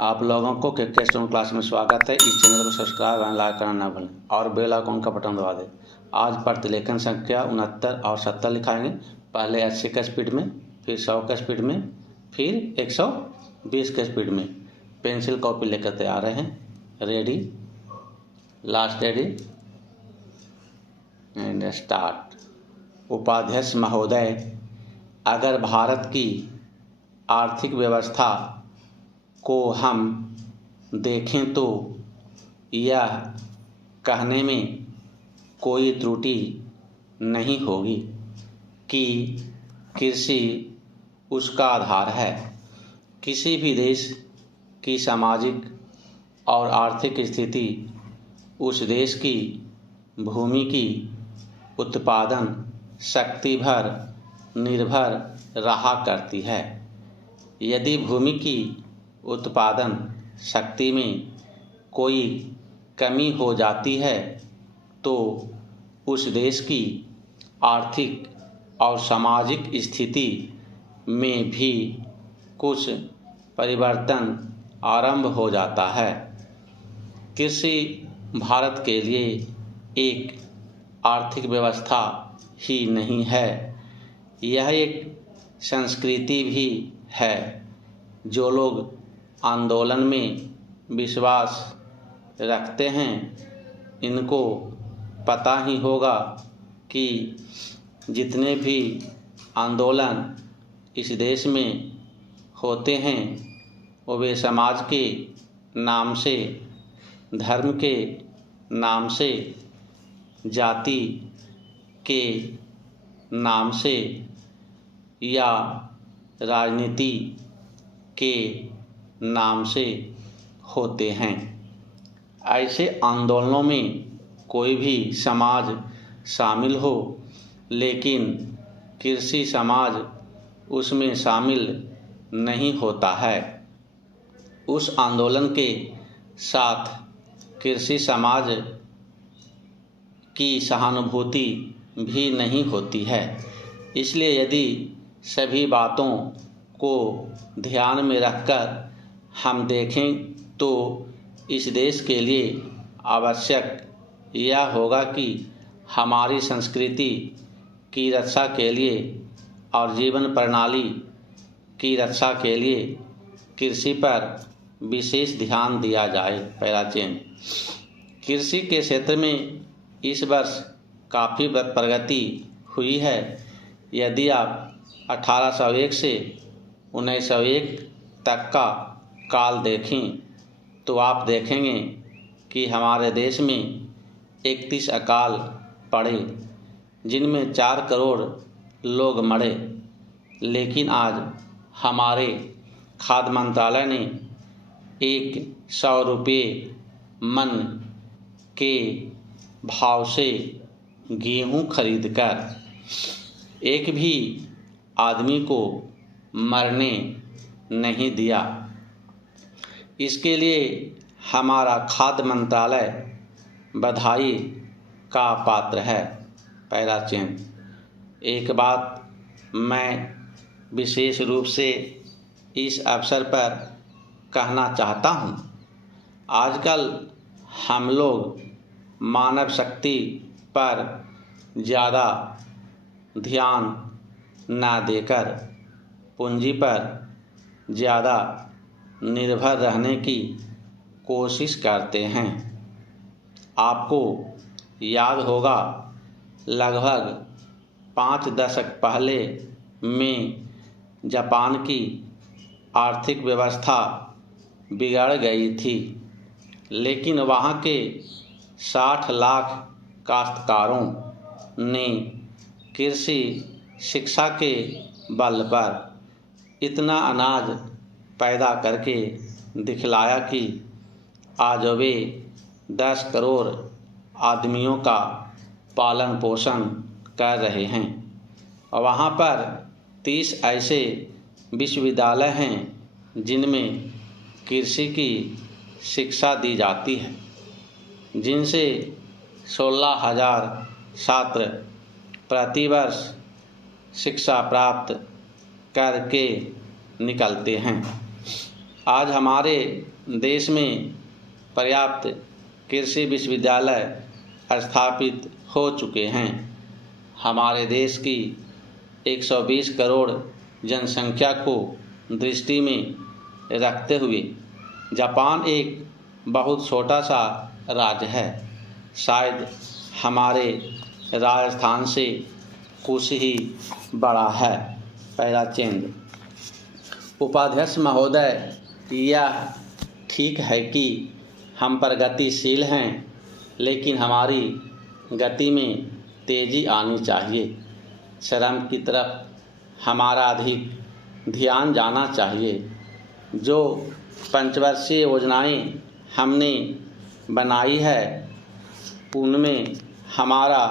आप लोगों को के स्टोन क्लास में स्वागत है। इस चैनल को सब्सक्राइब एंड लाइक करना ना भूलें और बेल आइकन का बटन दबा दें। आज प्रतिलेखन संख्या 69 और 70 लिखाएंगे। पहले 80 के स्पीड में, फिर 100 के स्पीड में, फिर 120 के स्पीड में। पेंसिल कॉपी लेकर तैयार हैं। Ready, last ready and start. उपाध्यक्ष महोदय, अगर भारत की आर्थिक व्यवस्था को हम देखें तो यह कहने में कोई त्रुटि नहीं होगी कि कृषि उसका आधार है। किसी भी देश की सामाजिक और आर्थिक स्थिति उस देश की भूमि की उत्पादन शक्ति पर निर्भर रहा करती है। यदि भूमि की उत्पादन शक्ति में कोई कमी हो जाती है तो उस देश की आर्थिक और सामाजिक स्थिति में भी कुछ परिवर्तन आरंभ हो जाता है। कृषि भारत के लिए एक आर्थिक व्यवस्था ही नहीं है, यह एक संस्कृति भी है। जो लोग आंदोलन में विश्वास रखते हैं, इनको पता ही होगा कि जितने भी आंदोलन इस देश में होते हैं वे समाज के नाम से, धर्म के नाम से, जाति के नाम से या राजनीति के नाम से होते हैं। ऐसे आंदोलनों में कोई भी समाज शामिल हो, लेकिन कृषि समाज उसमें शामिल नहीं होता है। उस आंदोलन के साथ कृषि समाज की सहानुभूति भी नहीं होती है। इसलिए यदि सभी बातों को ध्यान में रखकर हम देखें तो इस देश के लिए आवश्यक यह होगा कि हमारी संस्कृति की रक्षा के लिए और जीवन प्रणाली की रक्षा के लिए कृषि पर विशेष ध्यान दिया जाए। पहला चेंज, कृषि के क्षेत्र में इस वर्ष काफ़ी प्रगति हुई है। यदि आप 1801 से 1901 तक का काल देखें तो आप देखेंगे कि हमारे देश में 31 अकाल पड़े, जिनमें 4 करोड़ लोग मरे। लेकिन आज हमारे खाद्य मंत्रालय ने 100 रुपये मन के भाव से गेहूं खरीदकर एक भी आदमी को मरने नहीं दिया। इसके लिए हमारा खाद्य मंत्रालय बधाई का पात्र है। पहला चेंज, एक बात मैं विशेष रूप से इस अवसर पर कहना चाहता हूँ। आजकल हम लोग मानव शक्ति पर ज़्यादा ध्यान न देकर पूंजी पर ज़्यादा निर्भर रहने की कोशिश करते हैं। आपको याद होगा, लगभग 5 दशक पहले में जापान की आर्थिक व्यवस्था बिगड़ गई थी, लेकिन वहाँ के 60 लाख काश्तकारों ने कृषि शिक्षा के बल पर इतना अनाज पैदा करके दिखलाया कि आज वे 10 करोड़ आदमियों का पालन पोषण कर रहे हैं। और वहाँ पर 30 ऐसे विश्वविद्यालय हैं जिनमें कृषि की शिक्षा दी जाती है, जिनसे 16,000 छात्र प्रतिवर्ष शिक्षा प्राप्त करके निकलते हैं। आज हमारे देश में पर्याप्त कृषि विश्वविद्यालय स्थापित हो चुके हैं। हमारे देश की 120 करोड़ जनसंख्या को दृष्टि में रखते हुए जापान एक बहुत छोटा सा राज्य है, शायद हमारे राजस्थान से कुछ ही बड़ा है। पहला चेंज। उपाध्यक्ष महोदय, यह ठीक है कि हम प्रगतिशील हैं, लेकिन हमारी गति में तेज़ी आनी चाहिए। श्रम की तरफ हमारा अधिक ध्यान जाना चाहिए। जो पंचवर्षीय योजनाएं हमने बनाई है, उनमें हमारा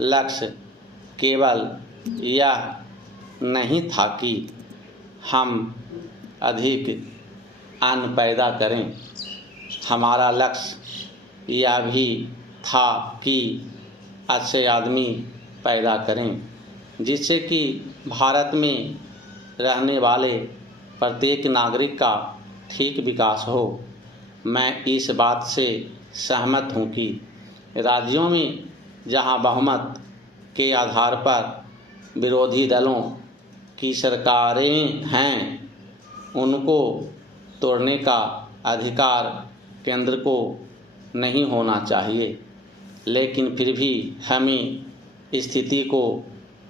लक्ष्य केवल यह नहीं था कि हम अधिक अन्न पैदा करें। हमारा लक्ष्य यह भी था कि अच्छे आदमी पैदा करें, जिससे कि भारत में रहने वाले प्रत्येक नागरिक का ठीक विकास हो। मैं इस बात से सहमत हूँ कि राज्यों में जहाँ बहुमत के आधार पर विरोधी दलों की सरकारें हैं, उनको तोड़ने का अधिकार केंद्र को नहीं होना चाहिए। लेकिन फिर भी हमें स्थिति को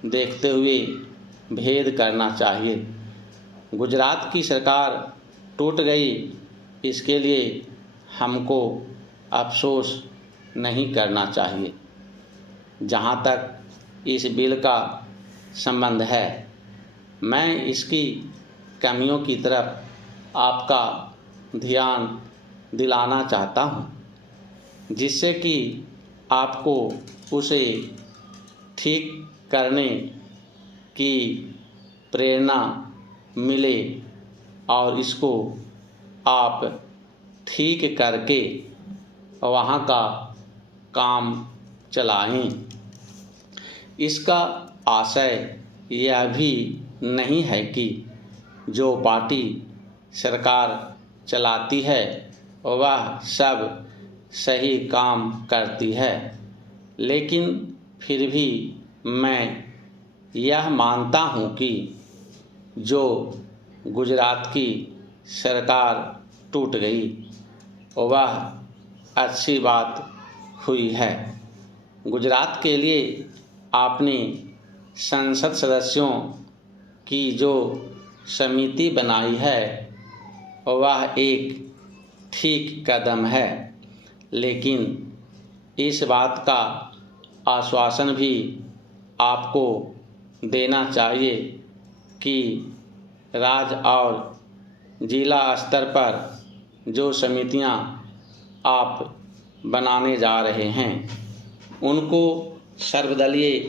देखते हुए भेद करना चाहिए। गुजरात की सरकार टूट गई, इसके लिए हमको अफसोस नहीं करना चाहिए। जहाँ तक इस बिल का संबंध है, मैं इसकी कमियों की तरफ आपका ध्यान दिलाना चाहता हूँ, जिससे कि आपको उसे ठीक करने की प्रेरणा मिले और इसको आप ठीक करके वहाँ का काम चलाएं। इसका आशय यह भी नहीं है कि जो पार्टी सरकार चलाती है वह सब सही काम करती है, लेकिन फिर भी मैं यह मानता हूँ कि जो गुजरात की सरकार टूट गई वह अच्छी बात हुई है। गुजरात के लिए आपने संसद सदस्यों की जो समिति बनाई है वह एक ठीक कदम है, लेकिन इस बात का आश्वासन भी आपको देना चाहिए कि राज्य और जिला स्तर पर जो समितियां आप बनाने जा रहे हैं उनको सर्वदलीय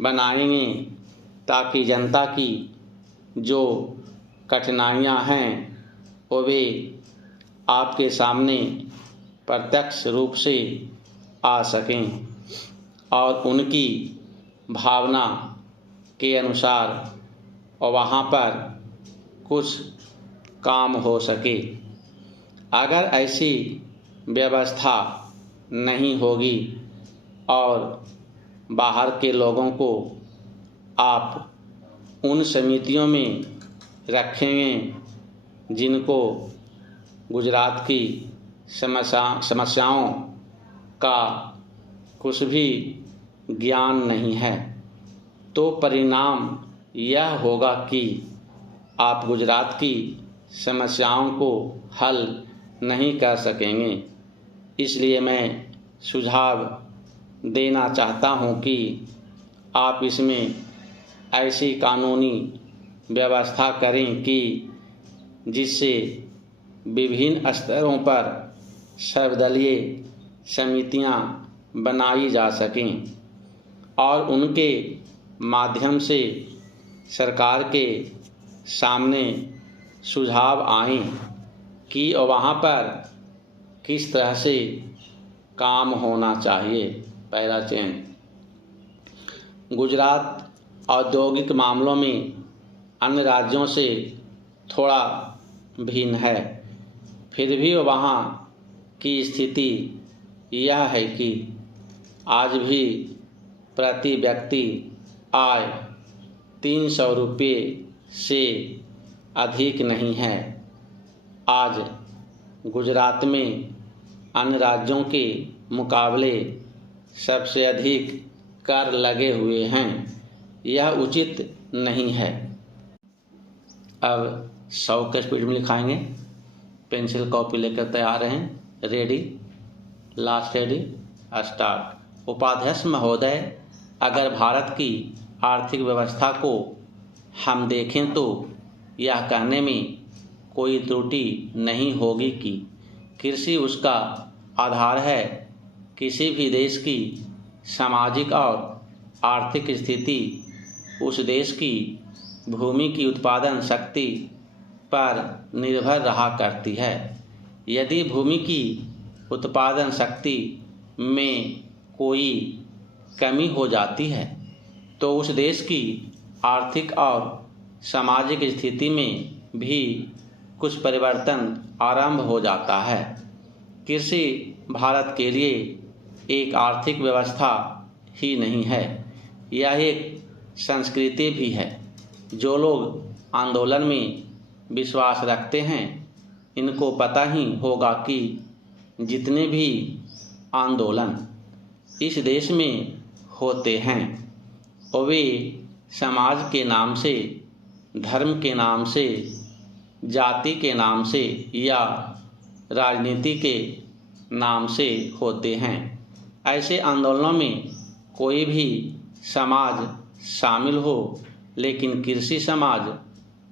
बनाएंगे, ताकि जनता की जो कठिनाइयां हैं वो वे आपके सामने प्रत्यक्ष रूप से आ सकें और उनकी भावना के अनुसार वहाँ पर कुछ काम हो सके। अगर ऐसी व्यवस्था नहीं होगी और बाहर के लोगों को आप उन समितियों में रखेंगे जिनको गुजरात की समस्याओं का कुछ भी ज्ञान नहीं है, तो परिणाम यह होगा कि आप गुजरात की समस्याओं को हल नहीं कर सकेंगे। इसलिए मैं सुझाव देना चाहता हूं कि आप इसमें ऐसी कानूनी व्यवस्था करें कि जिससे विभिन्न स्तरों पर सर्वदलीय समितियां बनाई जा सकें और उनके माध्यम से सरकार के सामने सुझाव आएं कि वहाँ पर किस तरह से काम होना चाहिए। पहला चयन। गुजरात औद्योगिक मामलों में अन्य राज्यों से थोड़ा भिन्न है। फिर भी वहाँ की स्थिति यह है कि आज भी प्रति व्यक्ति आय 300 रुपये से अधिक नहीं है। आज गुजरात में अन्य राज्यों के मुकाबले सबसे अधिक कर लगे हुए हैं। यह उचित नहीं है। अब 100 के स्पीड में लिखाएंगे। पेंसिल कॉपी लेकर तैयार हैं। Ready, last ready, start. उपाध्यक्ष महोदय, अगर भारत की आर्थिक व्यवस्था को हम देखें तो यह कहने में कोई त्रुटि नहीं होगी कि कृषि उसका आधार है। किसी भी देश की सामाजिक और आर्थिक स्थिति उस देश की भूमि की उत्पादन शक्ति पर निर्भर रहा करती है। यदि भूमि की उत्पादन शक्ति में कोई कमी हो जाती है तो उस देश की आर्थिक और सामाजिक स्थिति में भी कुछ परिवर्तन आरंभ हो जाता है। कृषि भारत के लिए एक आर्थिक व्यवस्था ही नहीं है, यह एक संस्कृति भी है। जो लोग आंदोलन में विश्वास रखते हैं इनको पता ही होगा कि जितने भी आंदोलन इस देश में होते हैं वे समाज के नाम से, धर्म के नाम से, जाति के नाम से या राजनीति के नाम से होते हैं। ऐसे आंदोलनों में कोई भी समाज शामिल हो लेकिन कृषि समाज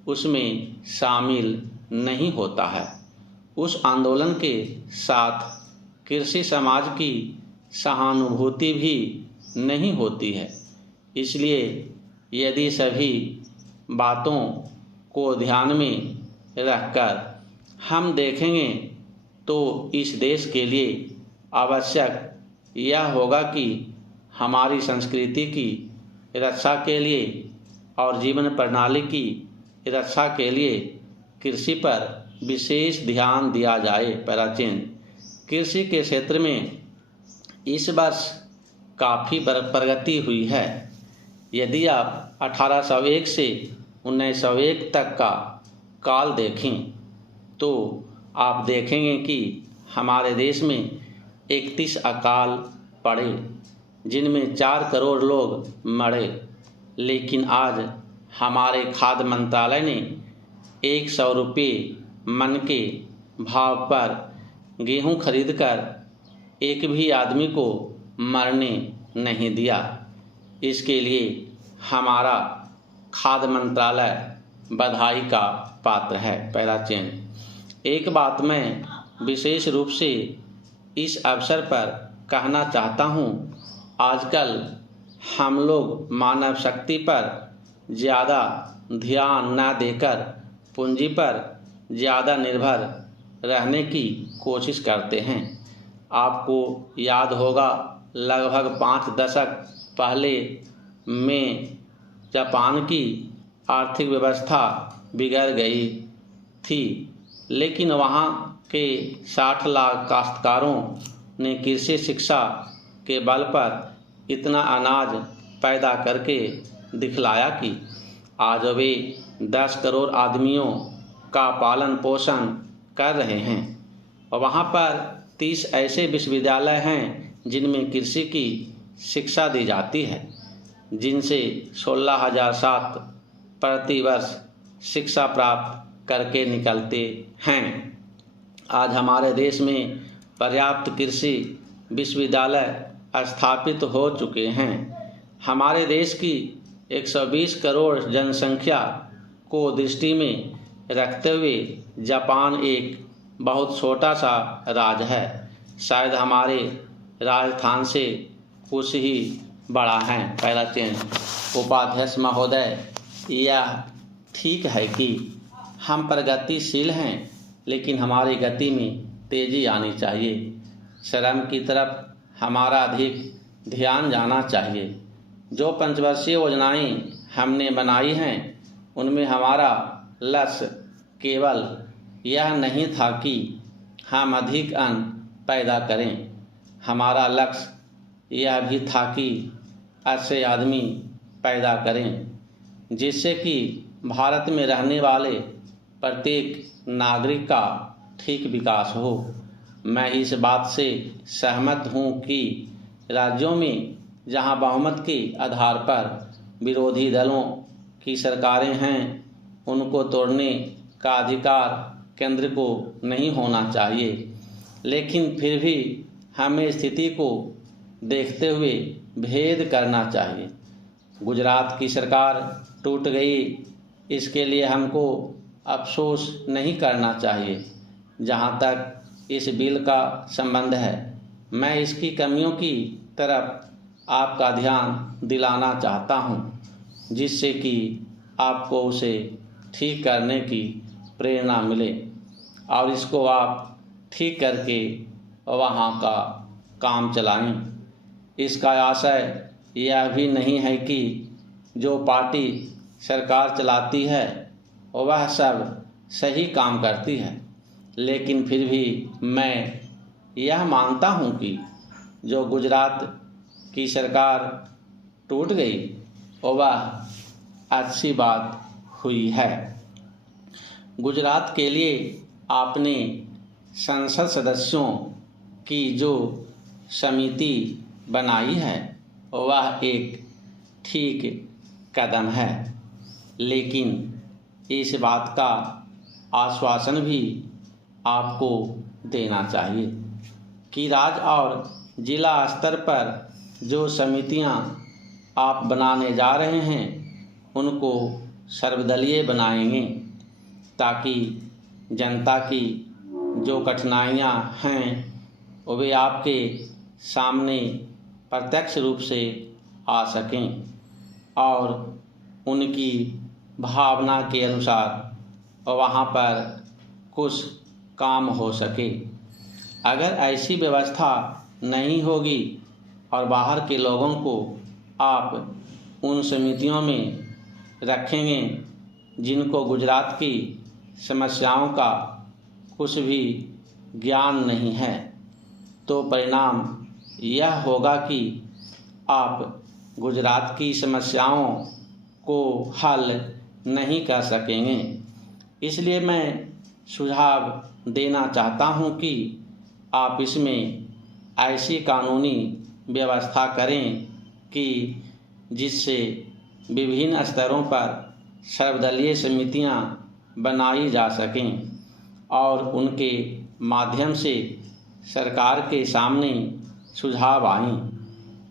उसमें शामिल नहीं होता है। उस आंदोलन के साथ कृषि समाज की सहानुभूति भी नहीं होती है। इसलिए यदि सभी बातों को ध्यान में रखकर हम देखेंगे तो इस देश के लिए आवश्यक यह होगा कि हमारी संस्कृति की रक्षा के लिए और जीवन प्रणाली की रक्षा के लिए कृषि पर विशेष ध्यान दिया जाए। प्राचीन कृषि के क्षेत्र में इस वर्ष काफ़ी प्रगति हुई है। यदि आप 1801 से 1901 तक का काल देखें तो आप देखेंगे कि हमारे देश में 31 अकाल पड़े जिनमें 4 करोड़ लोग मरे। लेकिन आज हमारे खाद्य मंत्रालय ने 100 रुपये मन के भाव पर गेहूं खरीदकर एक भी आदमी को मरने नहीं दिया। इसके लिए हमारा खाद्य मंत्रालय बधाई का पात्र है। पैराचीन एक बात मैं विशेष रूप से इस अवसर पर कहना चाहता हूँ। आजकल हम लोग मानव शक्ति पर ज़्यादा ध्यान न देकर पूंजी पर ज़्यादा निर्भर रहने की कोशिश करते हैं। आपको याद होगा लगभग 5 दशक पहले में जापान की आर्थिक व्यवस्था बिगड़ गई थी, लेकिन वहाँ के 60 लाख काश्तकारों ने कृषि शिक्षा के बल पर इतना अनाज पैदा करके दिखलाया कि आज वे 10 करोड़ आदमियों का पालन पोषण कर रहे हैं। वहाँ पर 30 ऐसे विश्वविद्यालय हैं जिनमें कृषि की शिक्षा दी जाती है, जिनसे 16,000 छात्र प्रति वर्ष शिक्षा प्राप्त करके निकलते हैं। आज हमारे देश में पर्याप्त कृषि विश्वविद्यालय स्थापित हो चुके हैं। हमारे देश की 120 करोड़ जनसंख्या को दृष्टि में रखते हुए जापान एक बहुत छोटा सा राज्य है। शायद हमारे राजस्थान से कुछ ही बड़ा है। पहला चेंज उपाध्यक्ष महोदय, यह ठीक है कि हम प्रगतिशील हैं, लेकिन हमारी गति में तेज़ी आनी चाहिए। श्रम की तरफ हमारा अधिक ध्यान जाना चाहिए। जो पंचवर्षीय योजनाएं हमने बनाई हैं उनमें हमारा लक्ष्य केवल यह नहीं था कि हम अधिक अन्न पैदा करें, हमारा लक्ष्य यह भी था कि अच्छे आदमी पैदा करें, जिससे कि भारत में रहने वाले प्रत्येक नागरिक का ठीक विकास हो। मैं इस बात से सहमत हूँ कि राज्यों में जहाँ बहुमत के आधार पर विरोधी दलों की सरकारें हैं, उनको तोड़ने का अधिकार केंद्र को नहीं होना चाहिए, लेकिन फिर भी हमें स्थिति को देखते हुए भेद करना चाहिए। गुजरात की सरकार टूट गई, इसके लिए हमको अफसोस नहीं करना चाहिए। जहाँ तक इस बिल का संबंध है, मैं इसकी कमियों की तरफ आपका ध्यान दिलाना चाहता हूँ, जिससे कि आपको उसे ठीक करने की प्रेरणा मिले और इसको आप ठीक करके वहाँ का काम चलाएं। इसका आशय यह भी नहीं है कि जो पार्टी सरकार चलाती है वह सब सही काम करती है, लेकिन फिर भी मैं यह मानता हूँ कि जो गुजरात की सरकार टूट गई वह अच्छी बात हुई है। गुजरात के लिए आपने संसद सदस्यों की जो समिति बनाई है वह एक ठीक कदम है, लेकिन इस बात का आश्वासन भी आपको देना चाहिए कि राज्य और जिला स्तर पर जो समितियां आप बनाने जा रहे हैं उनको सर्वदलीय बनाएंगे, ताकि जनता की जो कठिनाइयां हैं वे आपके सामने प्रत्यक्ष रूप से आ सकें और उनकी भावना के अनुसार वहाँ पर कुछ काम हो सके। अगर ऐसी व्यवस्था नहीं होगी और बाहर के लोगों को आप उन समितियों में रखेंगे जिनको गुजरात की समस्याओं का कुछ भी ज्ञान नहीं है, तो परिणाम यह होगा कि आप गुजरात की समस्याओं को हल नहीं कर सकेंगे। इसलिए मैं सुझाव देना चाहता हूं कि आप इसमें ऐसी कानूनी व्यवस्था करें कि जिससे विभिन्न स्तरों पर सर्वदलीय समितियां बनाई जा सकें और उनके माध्यम से सरकार के सामने सुझाव आएं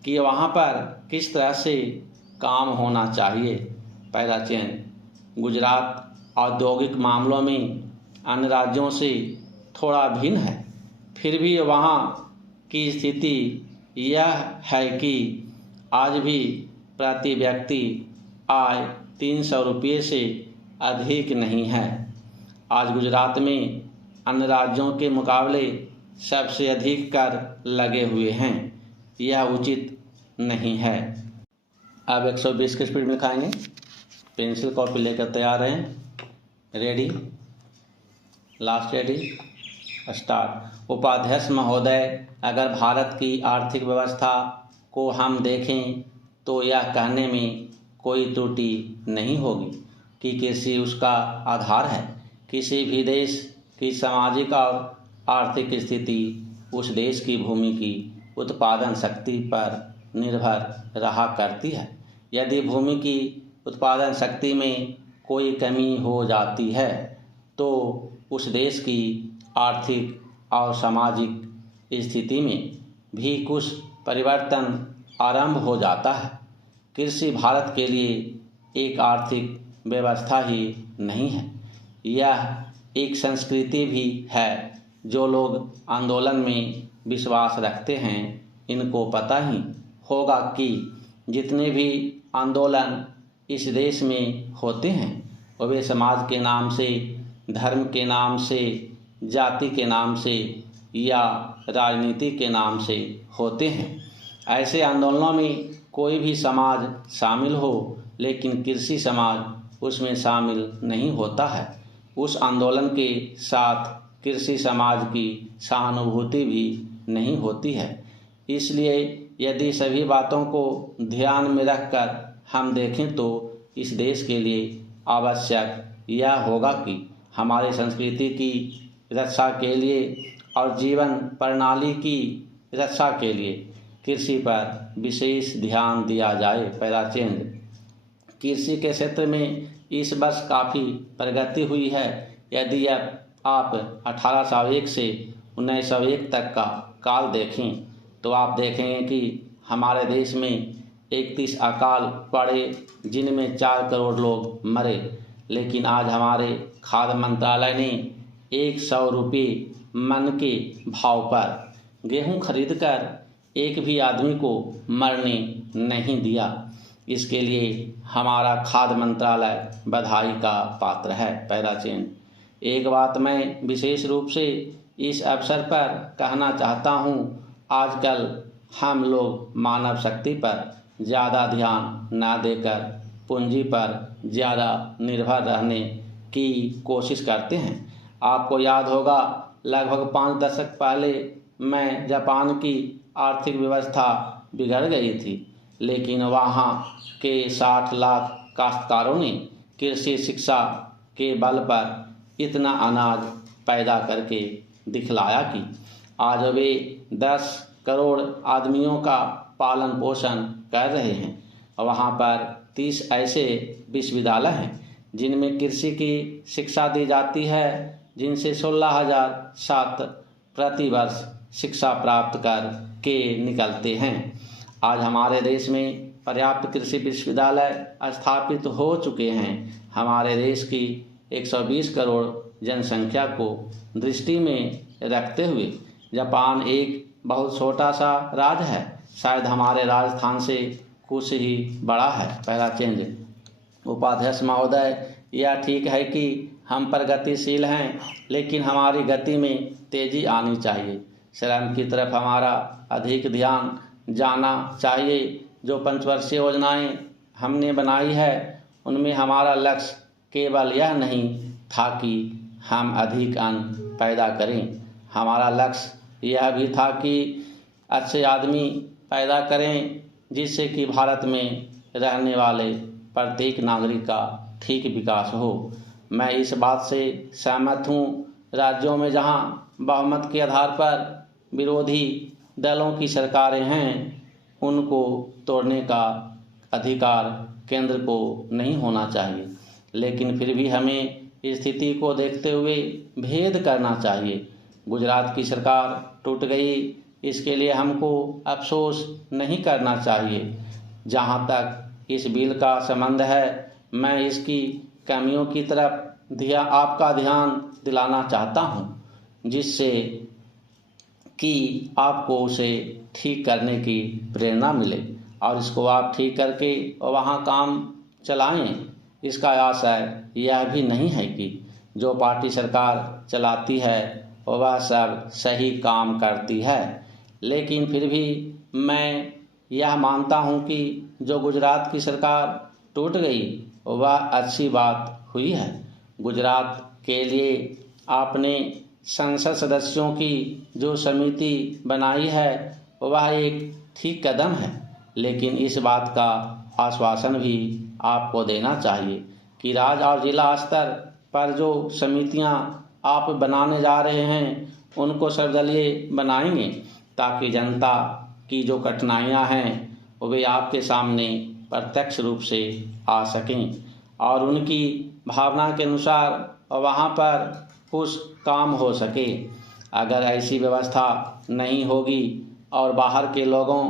कि वहाँ पर किस तरह से काम होना चाहिए। पहला चयन, गुजरात औद्योगिक मामलों में अन्य राज्यों से थोड़ा भिन्न है, फिर भी वहाँ की स्थिति यह है कि आज भी प्रति व्यक्ति आय 300 रुपये से अधिक नहीं है। आज गुजरात में अन्य राज्यों के मुकाबले सबसे अधिक कर लगे हुए हैं, यह उचित नहीं है। अब 120 की स्पीड में लिखाएंगे। पेंसिल कॉपी लेकर तैयार हैं। Ready, last ready, start. उपाध्यक्ष महोदय, अगर भारत की आर्थिक व्यवस्था को हम देखें तो यह कहने में कोई त्रुटि नहीं होगी कि कृषि उसका आधार है। किसी भी देश की सामाजिक और आर्थिक स्थिति उस देश की भूमि की उत्पादन शक्ति पर निर्भर रहा करती है। यदि भूमि की उत्पादन शक्ति में कोई कमी हो जाती है तो उस देश की आर्थिक और सामाजिक स्थिति में भी कुछ परिवर्तन आरंभ हो जाता है। कृषि भारत के लिए एक आर्थिक व्यवस्था ही नहीं है, यह एक संस्कृति भी है। जो लोग आंदोलन में विश्वास रखते हैं इनको पता ही होगा कि जितने भी आंदोलन इस देश में होते हैं वे समाज के नाम से, धर्म के नाम से, जाति के नाम से या राजनीति के नाम से होते हैं। ऐसे आंदोलनों में कोई भी समाज शामिल हो, लेकिन कृषि समाज उसमें शामिल नहीं होता है। उस आंदोलन के साथ कृषि समाज की सहानुभूति भी नहीं होती है। इसलिए यदि सभी बातों को ध्यान में रखकर हम देखें तो इस देश के लिए आवश्यक यह होगा कि हमारी संस्कृति की रक्षा के लिए और जीवन प्रणाली की रक्षा के लिए कृषि पर विशेष ध्यान दिया जाए। पैराचेंज। कृषि के क्षेत्र में इस वर्ष काफ़ी प्रगति हुई है। यदि आप 1801 से 1901 तक का काल देखें तो आप देखेंगे कि हमारे देश में 31 अकाल पड़े जिनमें 4 करोड़ लोग मरे, लेकिन आज हमारे खाद्य मंत्रालय ने 100 रुपये मन के भाव पर गेहूं खरीदकर एक भी आदमी को मरने नहीं दिया। इसके लिए हमारा खाद्य मंत्रालय बधाई का पात्र है। पैराचेंज। एक बात मैं विशेष रूप से इस अवसर पर कहना चाहता हूँ, आजकल हम लोग मानव शक्ति पर ज़्यादा ध्यान न देकर पूंजी पर ज़्यादा निर्भर रहने की कोशिश करते हैं। आपको याद होगा लगभग 5 दशक पहले मैं जापान की आर्थिक व्यवस्था बिगड़ गई थी, लेकिन वहाँ के 60 लाख काश्तकारों ने कृषि शिक्षा के बल पर इतना अनाज पैदा करके दिखलाया कि आज वे 10 करोड़ आदमियों का पालन पोषण कर रहे हैं। वहाँ पर 30 ऐसे विश्वविद्यालय हैं जिनमें कृषि की शिक्षा दी जाती है, जिनसे 16,000 छात्र प्रतिवर्ष शिक्षा प्राप्त कर के निकलते हैं। आज हमारे देश में पर्याप्त कृषि विश्वविद्यालय स्थापित हो चुके हैं। हमारे देश की 120 करोड़ जनसंख्या को दृष्टि में रखते हुए जापान एक बहुत छोटा सा राज्य है, शायद हमारे राजस्थान से कुछ ही बड़ा है। पैराचेंज। उपाध्यक्ष महोदय, यह ठीक है कि हम प्रगतिशील हैं, लेकिन हमारी गति में तेजी आनी चाहिए। श्रम की तरफ हमारा अधिक ध्यान जाना चाहिए। जो पंचवर्षीय योजनाएं हमने बनाई है उनमें हमारा लक्ष्य केवल यह नहीं था कि हम अधिक अन्न पैदा करें, हमारा लक्ष्य यह भी था कि अच्छे आदमी पैदा करें, जिससे कि भारत में रहने वाले प्रत्येक नागरिक का ठीक विकास हो। मैं इस बात से सहमत हूँ, राज्यों में जहाँ बहुमत के आधार पर विरोधी दलों की सरकारें हैं, उनको तोड़ने का अधिकार केंद्र को नहीं होना चाहिए, लेकिन फिर भी हमें स्थिति को देखते हुए भेद करना चाहिए। गुजरात की सरकार टूट गई, इसके लिए हमको अफसोस नहीं करना चाहिए। जहाँ तक इस बिल का संबंध है, मैं इसकी कमियों की तरफ आपका ध्यान दिलाना चाहता हूँ, जिससे कि आपको उसे ठीक करने की प्रेरणा मिले और इसको आप ठीक करके वहाँ काम चलाएं। इसका आशय यह भी नहीं है कि जो पार्टी सरकार चलाती है वह सब सही काम करती है, लेकिन फिर भी मैं यह मानता हूँ कि जो गुजरात की सरकार टूट गई वह अच्छी बात हुई है। गुजरात के लिए आपने संसद सदस्यों की जो समिति बनाई है वह एक ठीक कदम है, लेकिन इस बात का आश्वासन भी आपको देना चाहिए कि राज्य और जिला स्तर पर जो समितियां आप बनाने जा रहे हैं उनको सर्वदलीय बनाएंगे, ताकि जनता की जो कठिनाइयां हैं वे आपके सामने प्रत्यक्ष रूप से आ सकें और उनकी भावना के अनुसार वहां पर कुछ काम हो सके। अगर ऐसी व्यवस्था नहीं होगी और बाहर के लोगों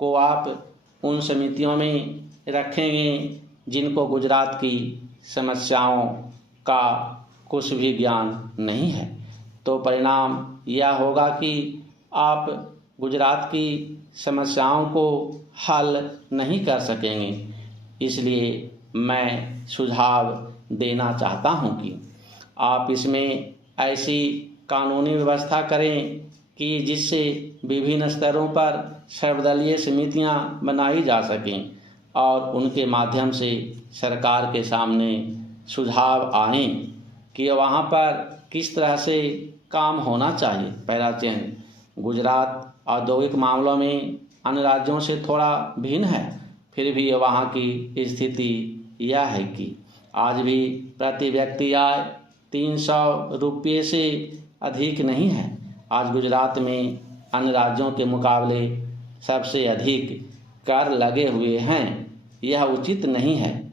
को आप उन समितियों में रखेंगे जिनको गुजरात की समस्याओं का कुछ भी ज्ञान नहीं है, तो परिणाम यह होगा कि आप गुजरात की समस्याओं को हल नहीं कर सकेंगे। इसलिए मैं सुझाव देना चाहता हूं कि आप इसमें ऐसी कानूनी व्यवस्था करें कि जिससे विभिन्न स्तरों पर सर्वदलीय समितियां बनाई जा सकें और उनके माध्यम से सरकार के सामने सुझाव आएं कि वहाँ पर किस तरह से काम होना चाहिए। पहला चेंज, गुजरात औद्योगिक मामलों में अन्य राज्यों से थोड़ा भिन्न है, फिर भी वहाँ की स्थिति यह है कि आज भी प्रति व्यक्ति आय 300 रुपये से अधिक नहीं है। आज गुजरात में अन्य राज्यों के मुकाबले सबसे अधिक कर लगे हुए हैं। यह उचित नहीं है